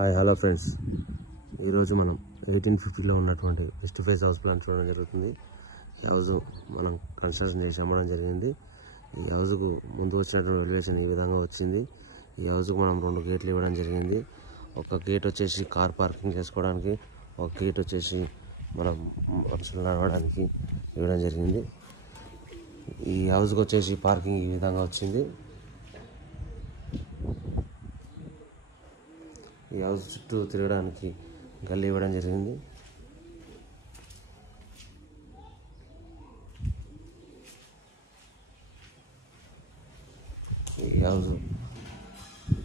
Hi hello friends, ఈరోజు మనం 1850లో ఉన్నటువంటి వెస్ట్ ఫేస్ హౌస్ ప్లాన్ చూడడం జరుగుతుంది. ఈ హౌస్ మనం కన్స్ట్రక్షన్ చేసి అమ్మడం జరిగింది. ఈ హౌస్కు ముందు వచ్చినటువంటి ఎలివేషన్ ఈ విధంగా వచ్చింది. ఈ హౌస్కు మనం 2 గేట్లు ఇవ్వడం జరిగింది. ఒక గేట్ వచ్చేసి కార్ పార్కింగ్ చేసుకోవడానికి, ఒక గేట్ వచ్చేసి మనం మనుషులు నడవడానికి ఇవ్వడం జరిగింది. ఈ హౌస్కి వచ్చేసి పార్కింగ్ ఈ విధంగా వచ్చింది. ఈ హౌస్ చుట్టూ తిరగడానికి గల్లీ ఇవ్వడం జరిగింది. ఈ హౌస్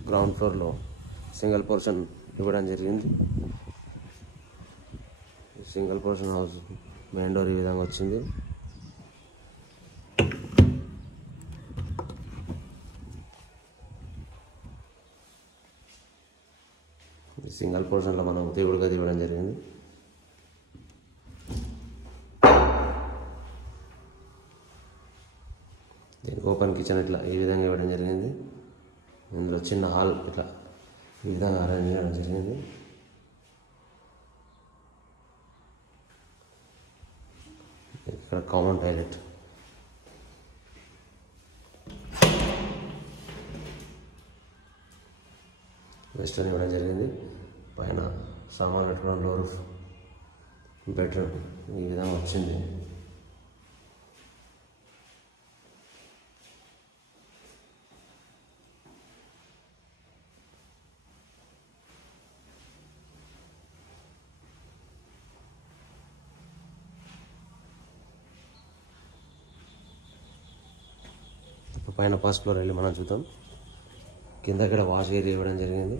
గ్రౌండ్ ఫ్లోర్లో సింగిల్ పోర్షన్ ఇవ్వడం జరిగింది. Single portion house main door ఈ విధంగా వచ్చింది. సింగిల్ పోర్షన్లో మనం దేవుడి గది ఇవ్వడం జరిగింది. దీనికి ఓపెన్ కిచెన్ ఇట్లా ఈ విధంగా ఇవ్వడం జరిగింది. ఇందులో చిన్న హాల్ ఇట్లా ఈ విధంగా అరేంజ్ చేయడం జరిగింది. ఇక్కడ కామన్ టాయిలెట్, వెస్టర్న్ ఇవ్వడం జరిగింది. పైన సామాన్ పెట్టుకోవడం డోర్, బెడ్రూమ్ ఈ విధంగా వచ్చింది. ఇప్పుడు పైన ఫస్ట్ ఫ్లోర్ వెళ్ళి మనం చూద్దాం. కింద ఇక్కడ వాష్ ఏరియా ఇవ్వడం జరిగింది.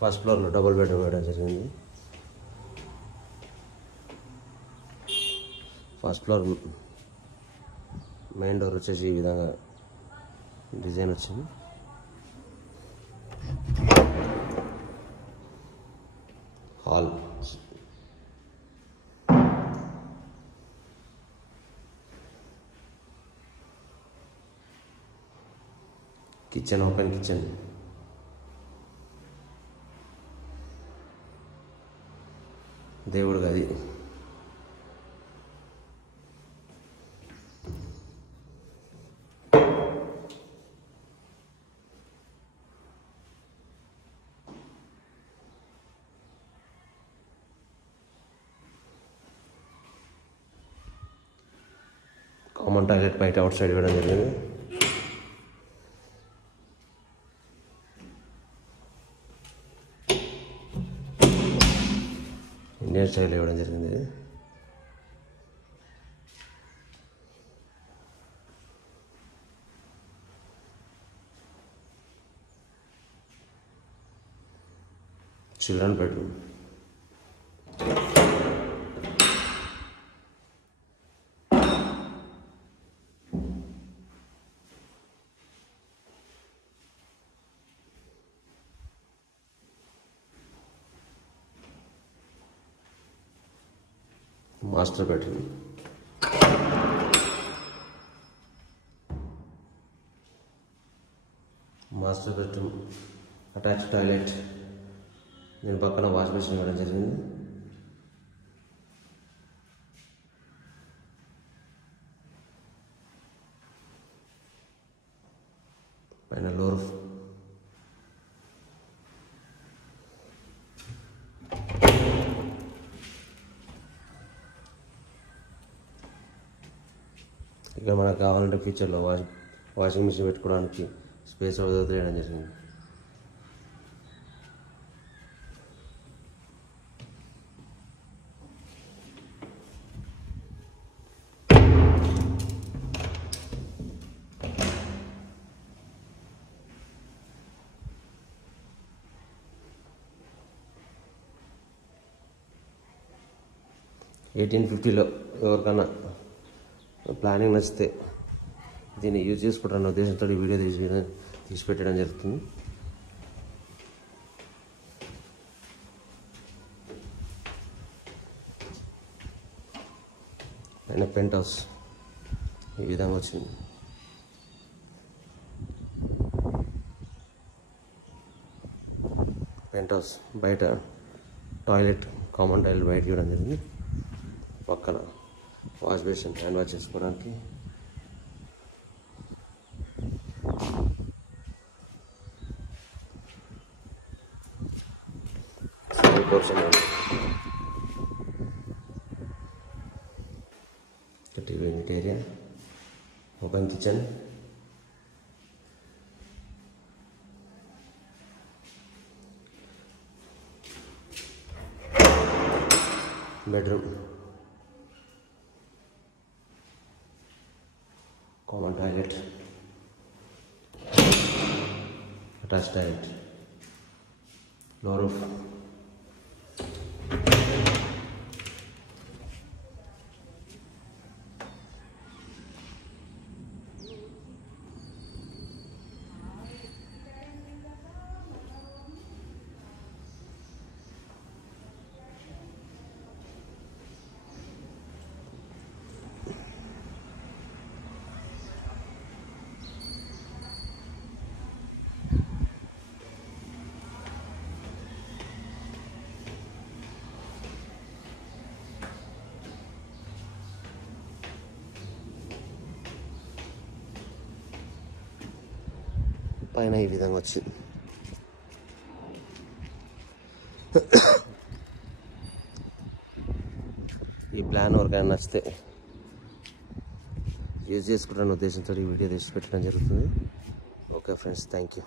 ఫస్ట్ ఫ్లోర్లో డబుల్ బెడ్రూమ్ ఇవ్వడం జరిగింది. ఫస్ట్ ఫ్లోర్ మెయిన్ డోర్ వచ్చేసి ఈ విధంగా డిజైన్ వచ్చింది. హాల్, కిచెన్, ఓపెన్ కిచెన్, దేవుడి గది, కామన్ టాయిలెట్ బయట అవుట్ సైడ్ ఇవ్వడం జరిగింది. ఇండియన్ స్టైల్ ఇవ్వడం జరిగింది. Children bedroom, master bedroom, master bedroom attach toilet, దీని పక్కన వాష్ బేసిన్ ఇవ్వడం జరిగింది. పైన లోర్, ఇక్కడ మనకు కావాలంటే ఫ్యూచర్లో వాషింగ్ మిషన్ పెట్టుకోవడానికి స్పేస్ వదిలేయడం జరిగింది. $1850 ఎవరికన్నా ప్లానింగ్ నచ్చితే దీన్ని యూజ్ చేసుకుంటారన్న ఉద్దేశంతో వీడియో తీసి పెట్టడం జరుగుతుంది. పైన పెంట్ హౌస్ ఈ విధంగా వచ్చింది. పెంట్ హౌస్ బయట టాయిలెట్, కామన్ టాయిలెట్ బయట ఇవ్వడం జరిగింది. పక్కన వాష్ బేసిన్, హ్యాండ్ వాష్ చేసుకోవడానికి. Portion TV unit area, open kitchen, bedroom, common toilet, attach toilet, లో రూఫ్, పైన ఈ విధంగా వచ్చింది. ఈ ప్లాన్ ఎవరికైనా నచ్చితే యూజ్ చేసుకుంటారన్న ఉద్దేశంతో ఈ వీడియో తీసి పెట్టడం జరుగుతుంది. Okay friends, thank you.